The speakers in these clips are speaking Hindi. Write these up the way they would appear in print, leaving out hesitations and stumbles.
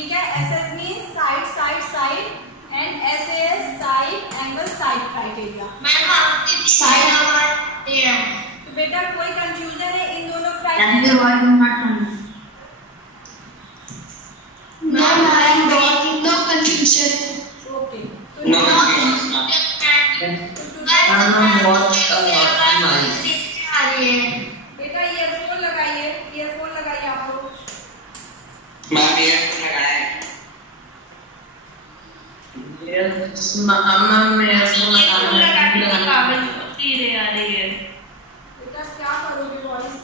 ठीक है। S S mean side side side and S S side angle side criteria. तो बेटा कोई कंफ्यूजन है इन दोनों क्राइटेरिया? No confusion. ओके, तो No बेटा ईयरफोन लगाइए, ईयरफोन लगाइए आप लोग। मैम ईयरफोन लगाया है। बेटा क्या करोगे voice?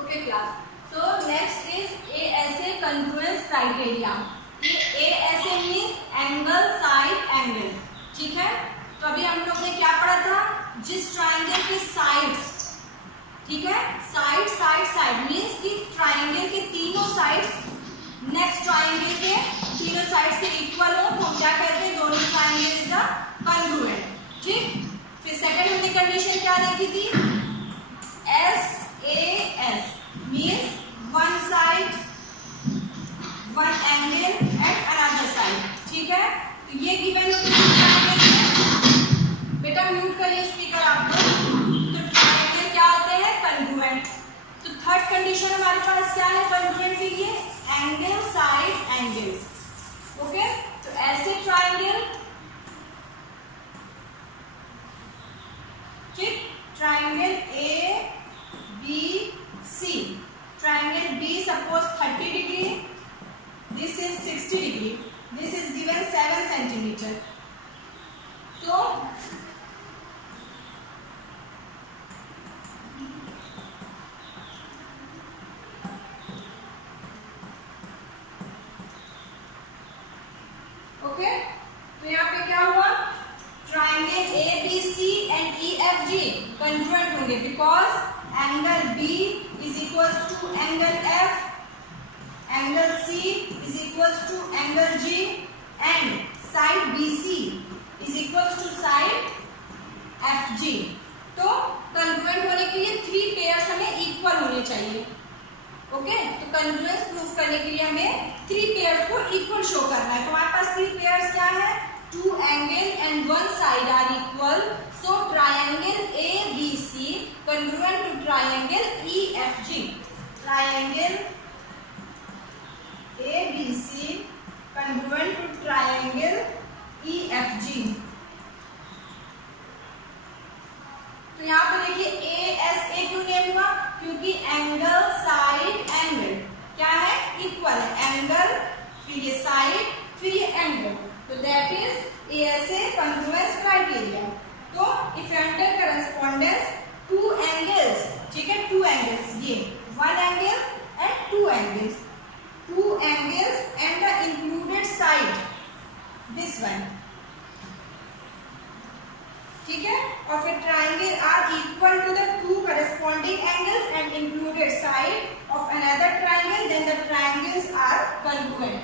Okay class. So next is ASA congruence criteria। ये ASA means angle side angle, ठीक है। तो अभी हम लोग ने क्या पढ़ा था? जिस ट्रायंगल के साइड्स, ठीक है, साइड साइड साइड मींस कि ट्रायंगल के तीनों साइड्स नेक्स्ट ट्रायंगल के तीनों साइड्स के इक्वल हो तो हम क्या कहते हैं? दोनों ट्रायंगल इज द कॉन्ग्रुएंट, ठीक। फिर सेकंड हमने कंडीशन क्या देखी थी? SAS means one side, one angle and another side, ठीक है। तो ये गिवन बेटा म्यूट करिए स्पीकर आप लोग। तो ट्रायंगल क्या होते हैं? कॉन्ग्रुएंट। तो थर्ड कंडीशन हमारे पास क्या है कॉन्ग्रुएंट के लिए? Angle side angle, okay. तो ऐसे ट्रायंगल, ठीक, triangle ABC, triangle B suppose 30 degree, this is 60 degree, this is given 7 centimeter. So okay, तो यहाँ पे क्या हुआ? Triangle ABC and EFG congruent होंगे because angle B is equals to angle F, angle C is equals to angle G and side BC is equals to side FG। तो congruent होने के लिए 3 पेयर्स हमें इक्वल होने चाहिए, ओके। तो congruence प्रूफ करने के लिए हमें 3 पेयर्स को इक्वल शो करना है। तो हमारे पास 3 पेयर्स क्या है? 2 angle and 1 side are equal, so triangle ABC congruent to triangle EFG। triangle ABC congruent to triangle EFG। तो यहाँ पे देखिए ASA क्यों नेम हुआ? क्योंकि एंगल साइड एंगल क्या है? इक्वल है। एंगल फिर ये साइड फिर ये एंगल, तो that is ASA congruence criteria। तो इफ अंडर करस्पॉन्डेंस 2 एंगल्स, ठीक है, 2 एंगल्स, ये 1 angle and 2 angles, 2 angles and the included side, this one, ठीक है। और फिर triangle are equal to the 2 corresponding angles and included side of another triangle, then the triangles are congruent।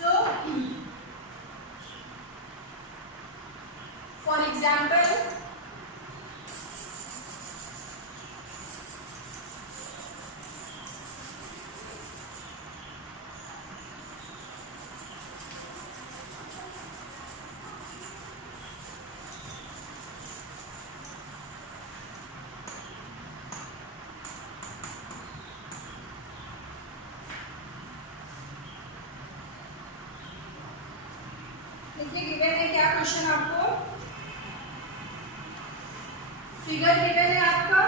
So for example, देखिए गिवन है क्या क्वेश्चन आपको? फिगर गिवन है आपका,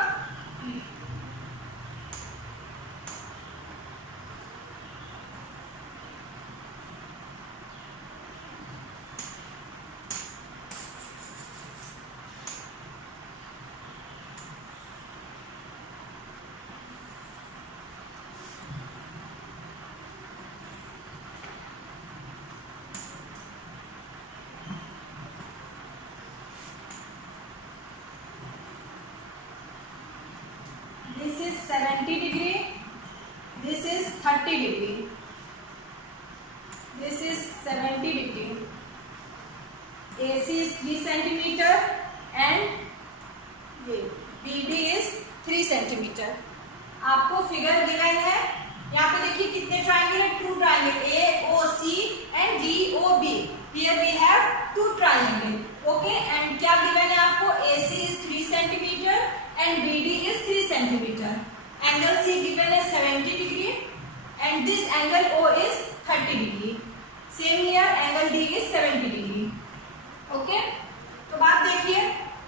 this is 70 degree, this is 30 degree, this is 70 degree, AC is 3 centimeter and BD centimeter. आपको फिगर गिवन है, यहाँ पे देखिए कितने ट्राइंगल है, 2 triangle AOC and DOB। Here we have 2 triangle, okay. And क्या गिवन है आपको, AC is 3 centimeter and BD is 3 centimeter. Angle C given है 70 degree and this angle O is 30 degree. Same here angle D is 70 degree, okay. तो बात देखिए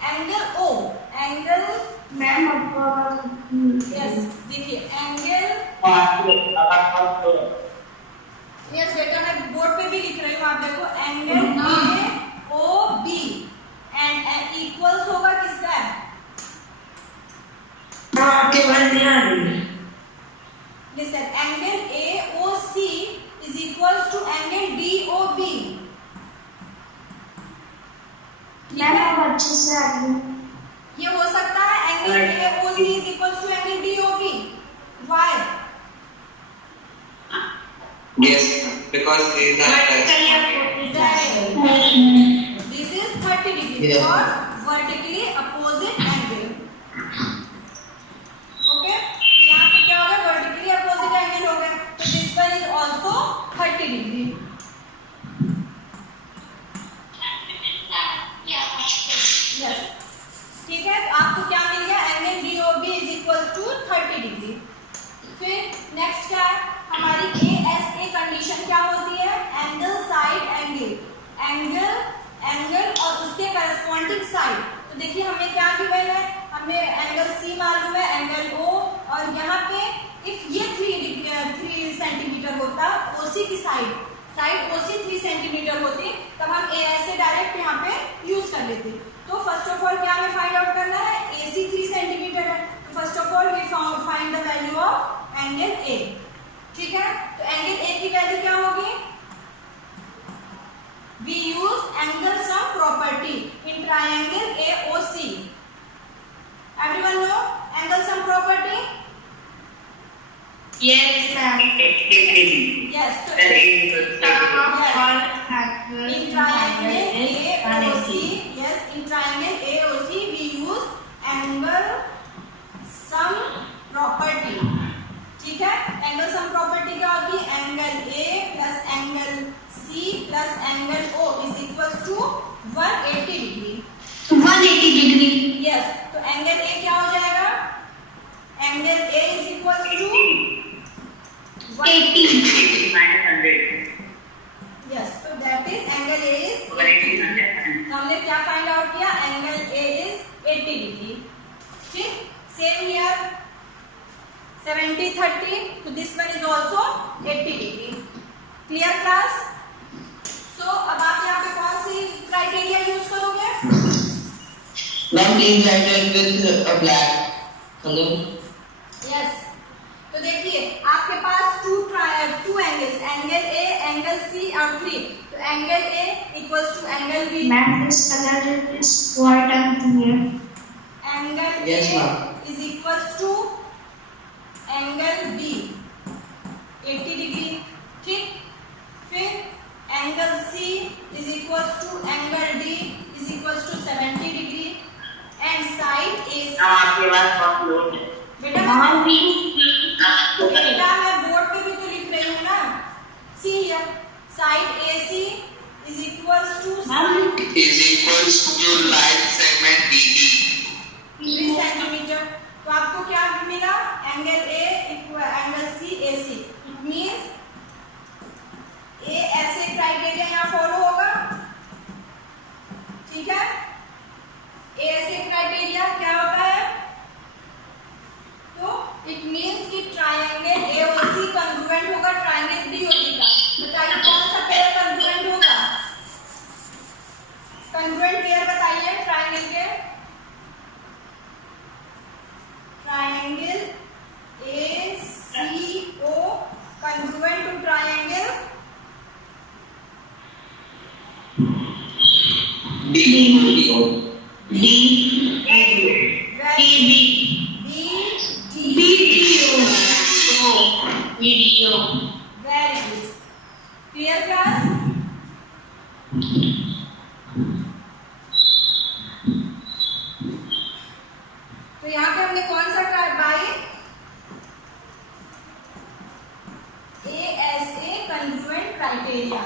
angle O, angle ma'am yes देखिए एंगल यस बेटा मैं बोर्ड पे भी लिख रही हूँ, आप देखो एंगल AOB एंड इक्वल्स होगा किसका, आपके बारे में आ रही listen angle AOC is equals to angle DOB। Ma'am अच्छे से आ रही ये हो सकता है angle AOC is equals to angle DOB, why? Yes, because these are This is 30 degree because vertically opposite angle, okay। तो यहाँ पे क्या होगा, vertically opposite angle हो गया, तो this one is also 30 degree। Yes, ठीक है। तो आपको क्या मिल गया, angle DOB is equal to 30 degree. फिर नेक्स्ट क्या है हमारी ASA कंडीशन क्या होती है, एंगल साइड एंगल, एंगल और उसके करस्पॉन्डिंग साइड। तो देखिए हमें क्या गिवन है, हमें एंगल C मालूम है, एंगल O, और यहाँ पे इफ ये 3 सेंटीमीटर होता OC की साइड OC 3 सेंटीमीटर होती, तब हम ASA डायरेक्ट यहाँ पे यूज कर लेते। तो फर्स्ट ऑफ ऑल क्या हमें फाइंड आउट करना है, AC 3 सेंटीमीटर है, तो first of all we find the value of angle A, ठीक है। तो एंगल A की वैल्यू क्या होगी, we use angle sum property in triangle AOC। Everyone know angle sum property? Yes ma'am yes, in triangle AOC, yes, in triangle AOC we use angle sum property, ठीक है। एंगल सम प्रॉपर्टी क्या होगी, angle A plus angle C plus angle O is equal to 180 degree. 180 degree, yes, तो एंगल A क्या हो जाएगा, angle A is equal to 80 yes, तो that is angle A is 80 degree. हमने क्या फाइंड आउट किया, एंगल A इज 80 डिग्री, ठीक। सेम हियर 70 30, तो this one is also 80 degree. Clear class? So अब आप यहाँ पे कौन सी क्राइटेरिया यूज करोगे? Ma'am, please write it with a black color. Yes, तो देखिए आपके पास two angles, angle A, angle C और 3, तो angle A equals to angle B। Ma'am this colour is white and clear. Angle Yes, A ma'am. Is equals to angle B 80 degree, ठीक। फिर angle C is equals to angle D is equals to 70 degree and side AC। आपके पास बहुत लोड है। बेटा मैं बोर्ड पे भी तो लिख रही हूँ ना, see here side AC is equals to Is equals to line segment BD. 3 centimeter. तो आपको क्या मिला, angle A equal angle C AC, it means A ऐसे क्राइटेरिया यहाँ फॉलो होगा, ठीक है। A ऐसे क्राइटेरिया क्या होता है, तो इट मींस कि ट्रायंगल AOC कॉन्ग्रुएंट होगा ट्रायंगल DOB का। बताइए कौन सा पेयर कॉन्ग्रुएंट होगा, कॉन्ग्रुएंट पेयर बताइए ट्रायंगल के, triangle ACO congruent to triangle DO. Video very good. Clear class? तो यहाँ पे हमने कौन सा by criteria.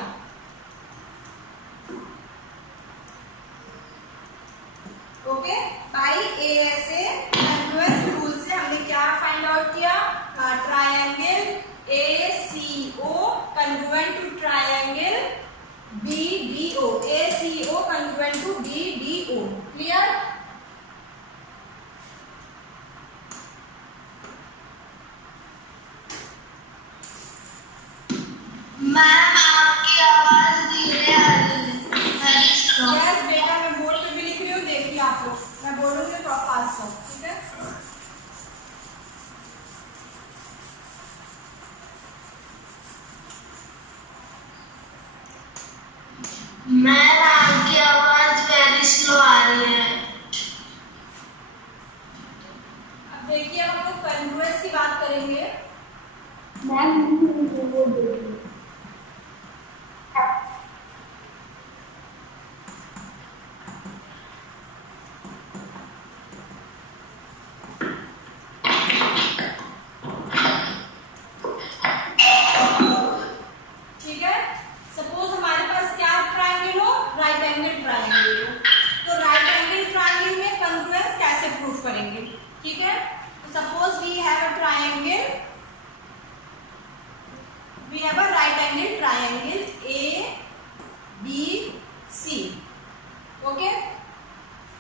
Okay, by ASA congruence rule से हमने क्या फाइंड आउट किया? Triangle ACO congruent to triangle BDO, ACO congruent to BDO। Clear? Ma'am आपकी आवाज धीरे आ रही है, वेरी स्लो। यस बेटा, मैं बोर्ड पे भी लिख रही हूँ, देखिए आप लोग, मैं बोलूंगी तो आप पास करो, ठीक है? मैम आपकी आवाज वेरी स्लो आ रही है। अब देखिए, हम लोग कॉन्ग्रुएंस की बात करेंगे। ठीक है, सपोज हमारे पास क्या ट्रायंगल हो? राइट एंगल ट्रायंगल हो। तो राइट एंगल ट्रायंगल में कॉन्ग्रुएंस कैसे प्रूफ करेंगे? ठीक है, तो suppose we have a triangle, we have a right angle triangle ABC। Okay,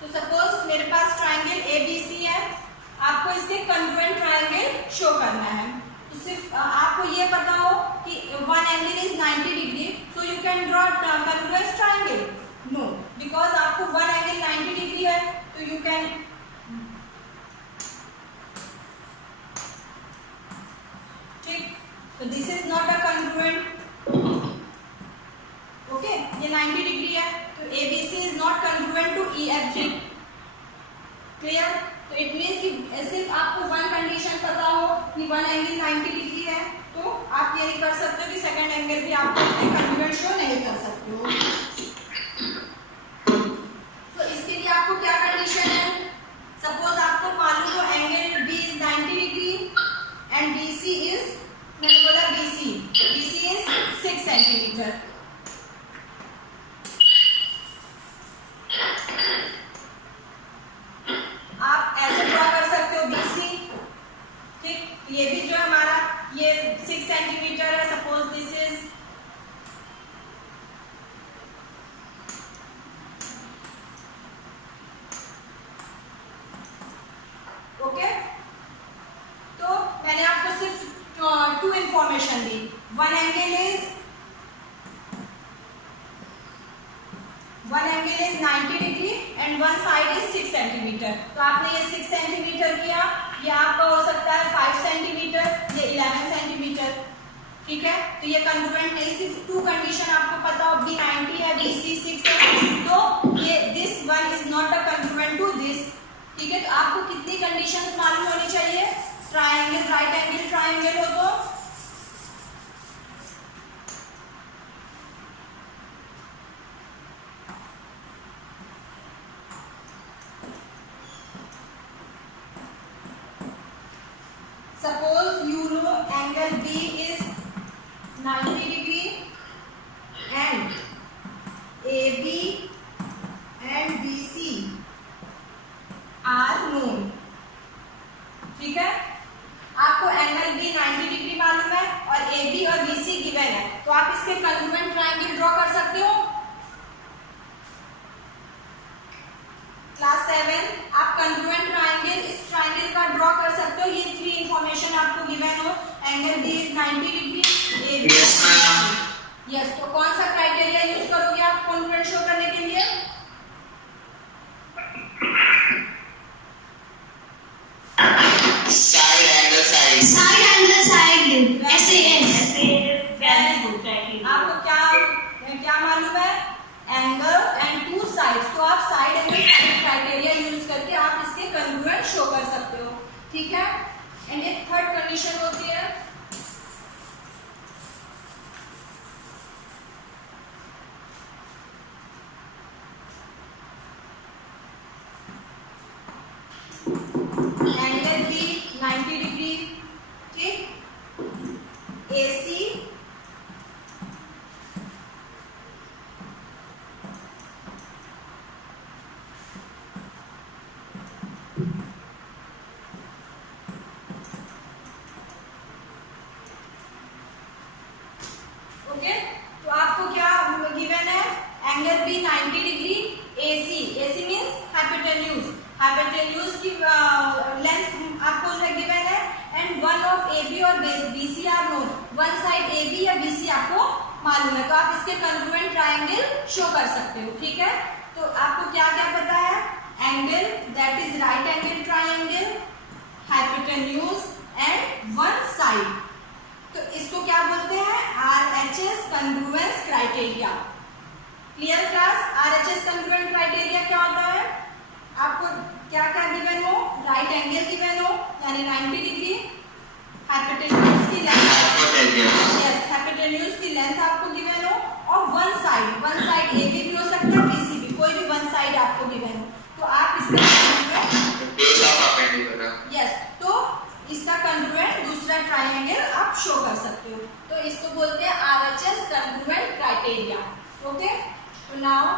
तो सपोज मेरे पास ट्रायंगल ABC है, आपको इसके कॉन्ग्रुएंट ट्रायंगल शो करना है। तो सिर्फ आपको ये पता हो कि one angle is 90 degree, so you can draw congruent triangle? No, because आपको वन एंगल 90 डिग्री है, तो यू कैन, ठीक, तो this is not a congruent. Okay, ये 90 डिग्री है, तो ABC is not congruent to EFG। Clear? तो इट मीन्स कि सिर्फ आपको वन कंडीशन पता हो कि वन एंगल 90 डिग्री है, तो आप ये नहीं कर सकते हो कि सेकंड एंगल भी आपको इसमें कॉन्ग्रुएंट शो नहीं कर सकते हो। तो इसके लिए आपको क्या कंडीशन है? सपोज आपको मालूम हो angle B is 90 degree and BC is, मैंने बोला BC इज 6 सेंटीमीटर। आप ऐसे ड्रॉ कर सकते हो BC, ठीक, ये भी जो हमारा ये 6 सेंटीमीटर है, सपोज दिस इज, ओके। तो मैंने आपको सिर्फ 2 information the. One angle is 90 degree and one side is 6 centimetre. तो आपने ये 6 सेंटीमीटर किया, ये आपका हो सकता है 5 सेंटीमीटर, ये 11 सेंटीमीटर। ठीक है, तो ये कॉन्ग्रुएंट नहीं, सिर्फ 2 कंडीशन आपको पता हो, B 90 है, BC 6 है, तो ये this one is not a congruent to this. ठीक है, तो आपको कितनी कंडीशंस मालूम होनी चाहिए? ट्रायंगल, राइट एंगल ट्रायंगल हो तो suppose you know angle B is 90 degree and AB and BC are known। ठीक है, आपको एंगल B 90 डिग्री मालूम है और AB और BC गिवन है, तो आप इसके कॉन्ग्रुएंट ट्रायंगल ड्रॉ कर सकते हो। क्लास 7 आप कॉन्ग्रुएंट ट्रायंगल इस ट्रायंगल का ड्रॉ कर सकते हो। ये 3 इंफॉर्मेशन आपको गिवन हो, angle B is 90 degree, AB। Yes, तो कौन सा क्राइटेरिया यूज करोगे आप कॉन्ग्रुएंट शो करने के लिए? Side angle side SAS। Very good. आपको क्या मालूम है? एंगल एंड 2 साइड्स, तो आप side angle side criteria use करके आप इसके कॉन्ग्रुएंट शो कर सकते हो। ठीक है, एंड एक थर्ड कंडीशन होती है, एंगल B 90 डिग्री, ठीक, AC हाइपोटेन्यूज की लेंथ आपको गिवन है एंड वन ऑफ AB और BC are known, one side AB या BC आपको मालूम है, तो आप इसके कंग्रुएंट ट्रायंगल शो कर सकते हो। ठीक है, तो आपको क्या क्या पता है, angle that is right angle triangle, hypotenuse and one side, तो इसको क्या बोलते हैं, RHS congruence criteria. Clear class, RHS congruent criteria क्या होता है, आपको क्या क्या गिवन हो, राइट एंगल गिवन हो यानी 90 डिग्री, हाइपोटेन्यूज की लेंथ, यस हाइपोटेन्यूज की लेंथ आपको गिवन हो, और वन साइड AB भी हो सकता है, BC भी, कोई भी वन साइड आपको गिवन हो, तो आप इसका यस तो इसका कंग्रुएंट दूसरा ट्रायंगल आप शो कर सकते हो, तो इसको बोलते हैं RHS कंग्रुएंट क्राइटेरिया। ओके, तो नाउ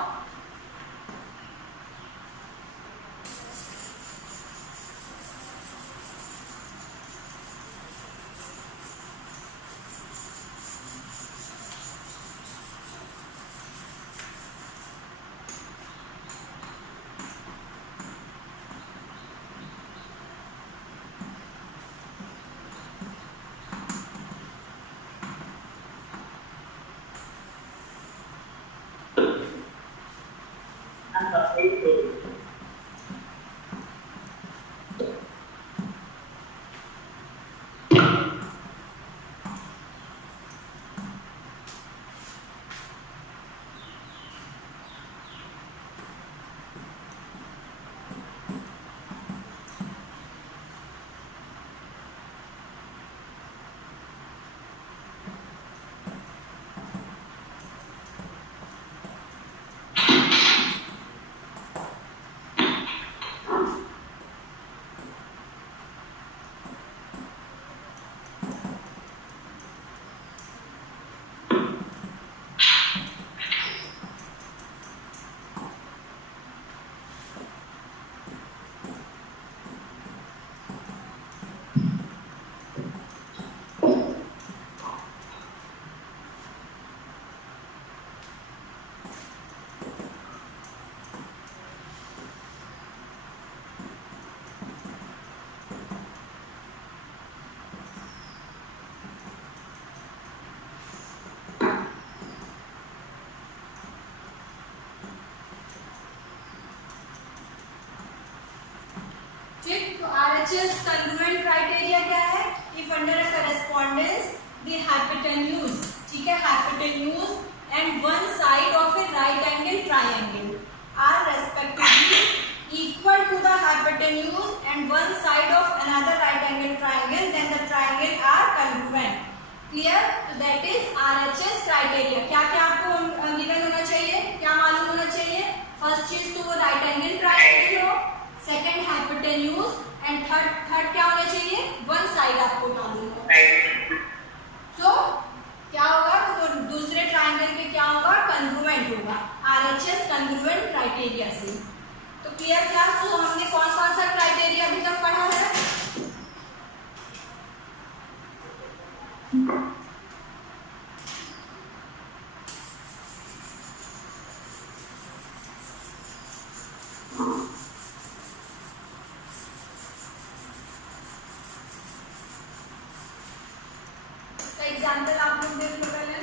तो RHS congruent criteria क्या है, if under a correspondence the hypotenuse, ठीक है, hypotenuse and one side of a right angle triangle are respectively equal to the hypotenuse and one side of another right angle triangle, then the triangle are congruent. Clear? तो that is RHS criteria. क्या क्या आपको गिवन होना चाहिए, क्या मालूम होना चाहिए, फर्स्ट चीज तो वो राइट एंगल ट्रायंगल हो, सेकंड हाइपोटेन्यूज एंड थर्ड क्या होना चाहिए, वन साइड आपको मालूम हो। तो क्या होगा, तो दूसरे ट्रायंगल के क्या होगा, कंग्रुएंट होगा RHS कंग्रुएंट क्राइटेरिया से। तो क्लियर क्लास, तो हमने कौन कौन सा क्राइटेरिया अभी तक पढ़ा है, एग्जाम्पल आप लोग देख लो पहले।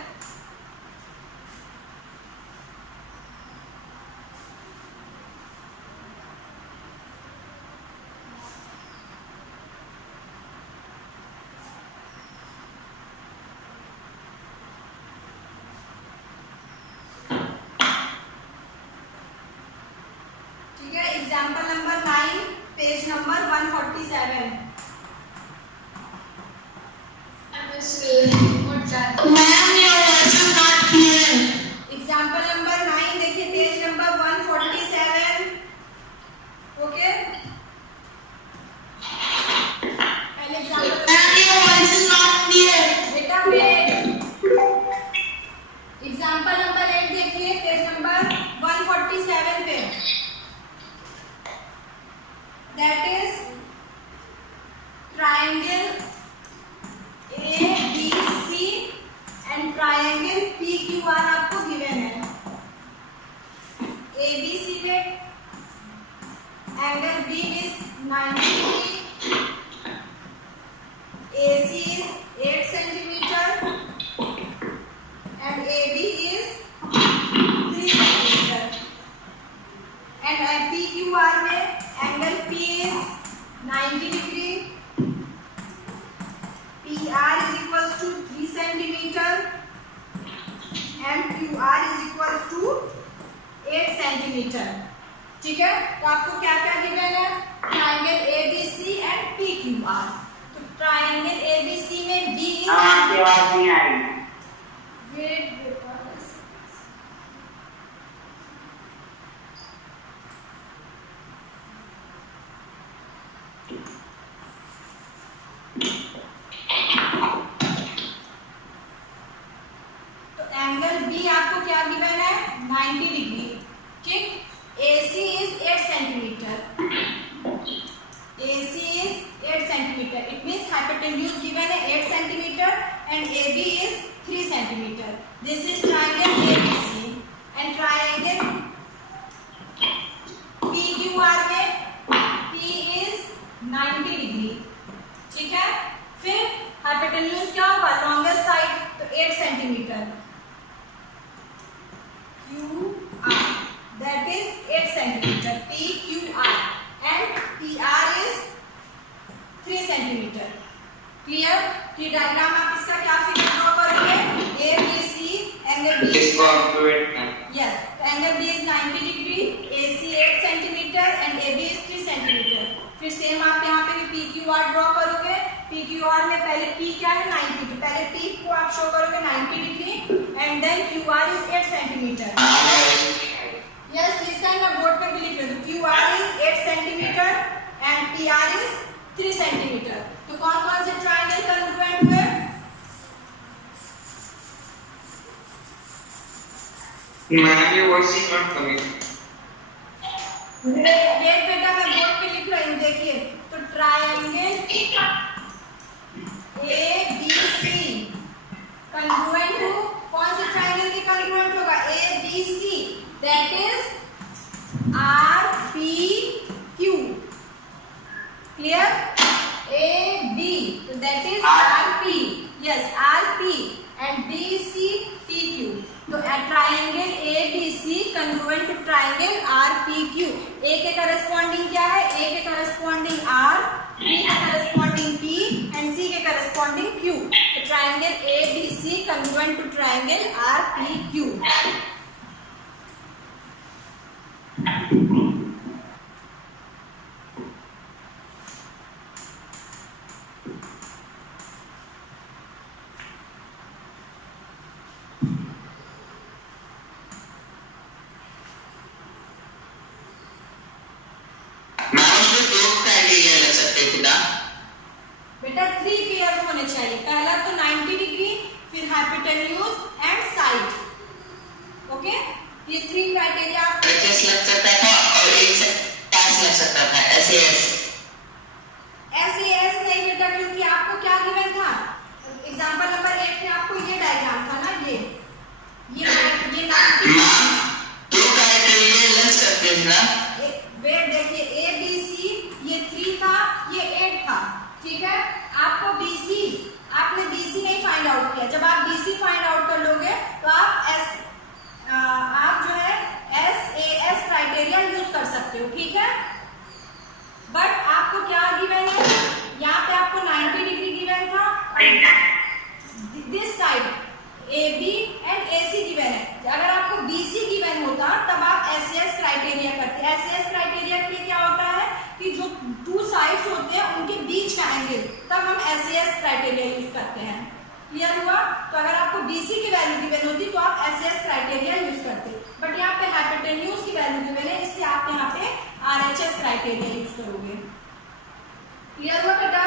ठीक है, example number 9 page number 147। Ma'am your voice is not clear. Example number 9 देखिए, पेज नंबर 147। ओके, पहले example, ma'am your voice is not clear. बेटा वेट, एग्जाम्पल नंबर 8 देखिए, पेज नंबर 147 पे, that is triangle ABC and triangle PQR आपको गिवन है। ABC में angle B is 90 degree, AC is 8 centimeter, and AB is 3 centimeter. And PQR में angle P is 90 degree, PR is equals to 3 centimeter, and QR is equals to 8 centimeter. ठीक है, तो आपको क्या क्या गिवन है? Triangle ABC and PQR. तो ट्राइंगल ABC में B is आपकी आवाज नहीं आ रही। वेट तो एंगल B आपको क्या गिवन है? 90 डिग्री. ठीक, AC is 8 centimeter. AC is 8 centimeter. It means hypotenuse given है 8 centimeter and AB is 3 centimeter. This is triangle ABC and triangle PQR में P is 90 degree. ठीक है, फिर hypotenuse क्या होगा? Longest side तो 8 centimeter. QR. That is 8 centimeter. PQR and PR is 3 centimeter. Clear? ये डायग्राम आप इसका क्या फिगर ड्रॉ करोगे? ABC angle B. Yes. Angle B is 90 degree, AC 8 centimeter and AB is 3 centimeter. फिर सेम आप यहाँ पे भी PQR ड्रॉ करोगे. PQR में पहले P क्या है? 90. तो पहले P को आप शो करोगे 90 degree and then QR is 8 centimeter. Yes, listen, मैं बोर्ड पे भी लिख रही हूँ. QR is 8 centimeter and PR is 3 centimeter. तो कौन कौन से ट्रायंगल कॉन्ग्रुएंट हुए? मैम ये word see not coming. Wait बेटा, मैं बोर्ड पे लिख रही हूँ. देखिए, तो ट्रायंगल ABC कॉन्ग्रुएंट टू कौन से ट्रायंगल के कॉन्ग्रुएंट होगा? ABC. That is RPQ. Clear? AB. So that is RP. Yes, RP and BC PQ. So a triangle ABC congruent to triangle RPQ. A के corresponding क्या है? A के corresponding R, B के corresponding P and C के corresponding Q. तो triangle ABC congruent to triangle RPQ. बेटा 3 पेयर्स होने चाहिए. पहला तो 90 डिग्री, फिर हाइपोटेन्यूज एंड साइड. ओके, ये 3 क्राइटेरिया आप एचएस लग सकता था और एक से एस लग सकता था. एसएस नहीं बेटा, क्योंकि आपको क्या गिवन था? एग्जांपल नंबर 1 में आपको ये डायग्राम था ना, ये 90 मैम दो क्राइटेरिया लग सकते थे ना. वेट देखिए, ABC ये 3 था, ये 8 था. ठीक है, आपको आपने BC नहीं फाइंड आउट किया. जब आप BC फाइंड आउट कर लोगे तो आप जो है SAS क्राइटेरिया यूज कर सकते हो. ठीक है, बट आपको क्या गिवन है? यहाँ पे आपको 90 डिग्री गिवन था. This side AB and AC given है. अगर आपको BC गिवन होता तब आप SAS क्राइटेरिया करते. SAS क्राइटेरिया के लिए क्या होता है कि जो 2 साइड्स होते हैं उनके बीच का एंगल, तब हम SAS क्राइटेरिया यूज करते हैं. क्लियर हुआ? तो अगर आपको BC की वैल्यू गिवन होती तो आप SAS क्राइटेरिया यूज करते. बट यहाँ पे हाइपोटेन्यूज की वैल्यू गिवन है, इसलिए आप यहाँ पे RHS क्राइटेरिया यूज करोगे. क्लियर हुआ बेटा?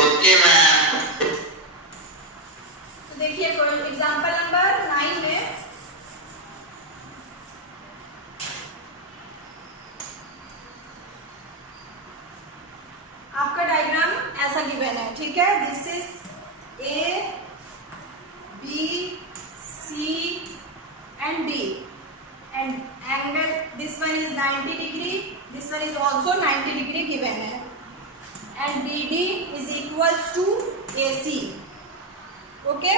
Okay ma'am. तो देखिए, कोई एग्जांपल नंबर 9 में आपका डायग्राम ऐसा गिवन है. ठीक है, this is A, B, C and D and angle, this one is is 90 degree, this one is also 90 degree given है, and BD is equals to AC. Okay,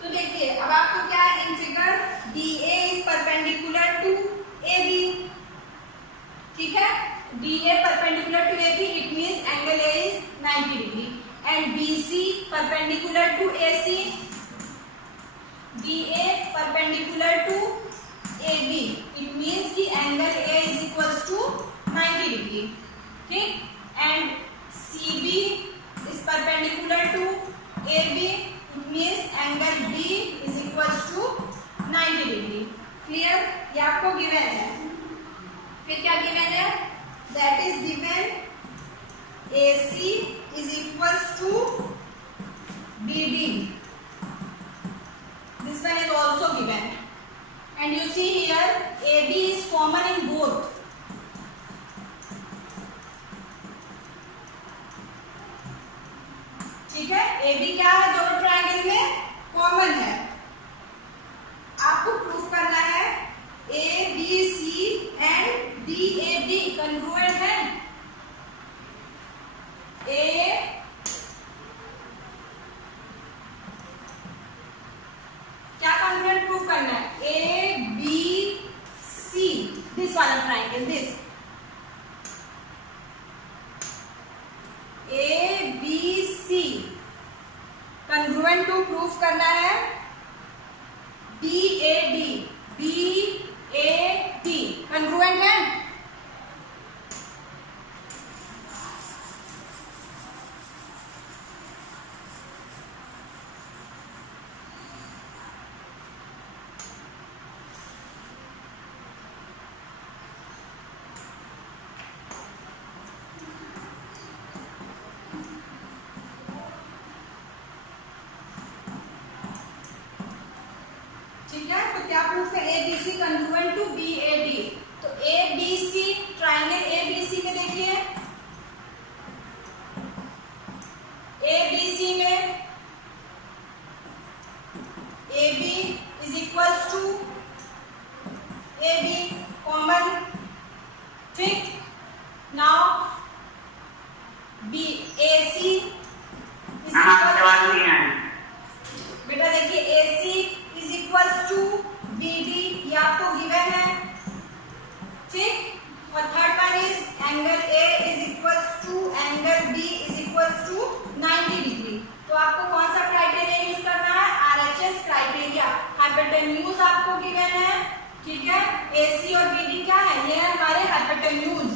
तो देखिए अब आपको क्या है in figure, DA is perpendicular to AB, ठीक है, DA perpendicular to AB, it means angle A is 90 degree, and BC perpendicular to AC, DA perpendicular to AB, it means कि angle A is equals to 90 degree, ठीक, and CB is perpendicular to AB, it means angle B is equals to 90 degree. Clear? ये आपको given है. फिर क्या given है? That is given AC is equals to BD. This one is also given, and you see here AB is common in both. ठीक है, AB क्या है दोनों ट्रायंगल में, कॉमन है. आपको प्रूफ करना है ABC एंड DAB कॉन्ग्रुएंट है. क्या कॉन्ग्रुएंट प्रूफ करना है, ABC, दिस वाला triangle, this ABC congruent to proof करना है BAD कॉन्ग्रुएंट है. ठीक है, तो क्या प्रूफ है, ABC कॉन्ग्रुएंट टू BAD. तो ABC ट्रायंगल ABC में देखिए, ABC में AB is equals to AB common, ठीक. नाउ BAC इज बेटा देखिए AC is equals to BD, ये आपको गिवन है, ठीक. और third one is angle A is equals to angle B is equals to 90 degree. तो आपको कौन सा क्राइटेरिया यूज करना है, RHS क्राइटेरिया. हाइपोटेन्यूज आपको गिवन है, ठीक है. AC और BD क्या है, ये है हमारे हाइपोटेन्यूज,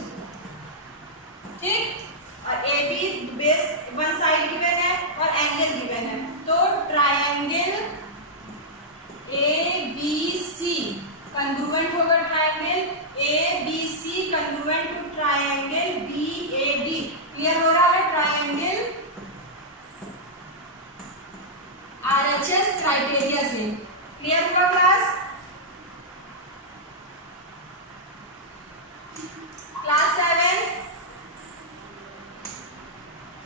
ठीक. और AB base one side given है और एंगल गिवन है. तो ट्रायंगल ABC कॉन्ग्रुएंट होगा triangle ABC congruent to triangle BAD. Clear हो रहा है, ट्रायंगल RHS क्राइटेरिया से. क्लियर हुआ class? Class 7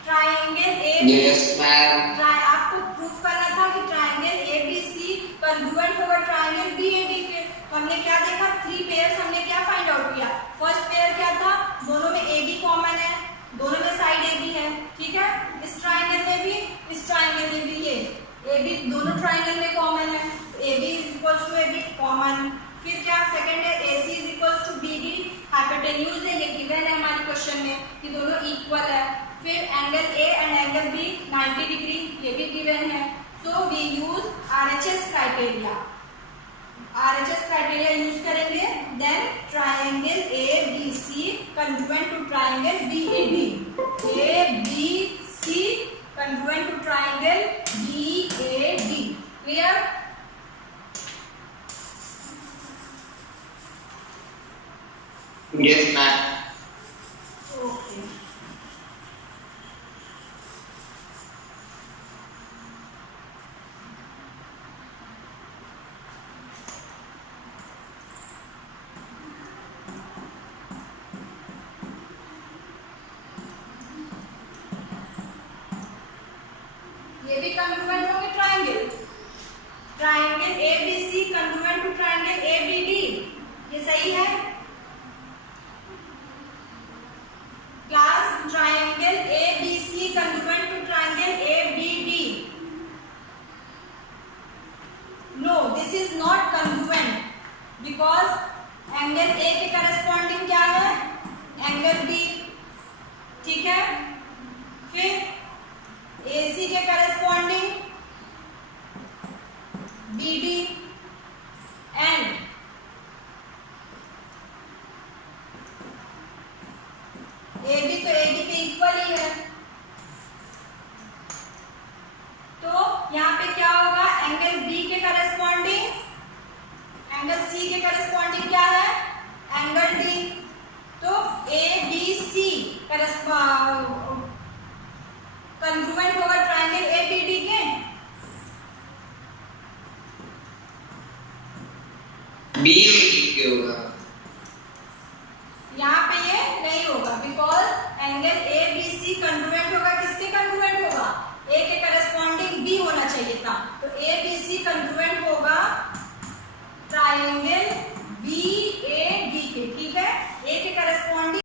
triangle Yes, ma'am. आपको प्रूफ करना था कि ट्रायंगल ABC कॉन्ग्रुएंट होगा ट्रायंगल BAD के. तो हमने क्या देखा, 3 पेयर्स हमने क्या फाइंड आउट किया. फर्स्ट पेयर क्या था, दोनों में AB कॉमन है, दोनों में साइड AB है, ठीक है. इस ट्रायंगल में भी, इस ट्रायंगल में भी ये AB दोनों ट्रायंगल में कॉमन है. AB is equals to AB common. फिर क्या सेकंड है, AC is equals to BD, hypotenuse है, ये गिवन है हमारे क्वेश्चन में कि दोनों इक्वल है. फिर angle A and angle B 90 degree, ये भी गिवन है. So we use RHS criteria. RHS criteria use करेंगे, then triangle ABC congruent to triangle BAD. ABC congruent to triangle BAD. Clear? Yes, ma'am. Okay. ये भी कॉन्ग्रुएंट होंगे triangle. Triangle ABC congruent to triangle ABD, ये सही है. एंगल बी, ठीक है। फिर AC के करस्पॉन्डिंग BD एंड AB तो AB के इक्वल ही है, तो यहाँ पे क्या होगा, एंगल B के करस्पॉन्डिंग एंगल C के करस्पॉन्डिंग क्या है, एंगल D, तो ABC कंग्रुएंट होगा ट्रायंगल ABD के, BAD के होगा। यहाँ पे ये नहीं होगा बिकॉज एंगल ABC कंग्रुएंट होगा, किसके कंग्रुएंट होगा, A के करस्पॉन्डिंग B होना चाहिए था, तो ABC कंग्रुएंट होगा ट्रायंगल BAD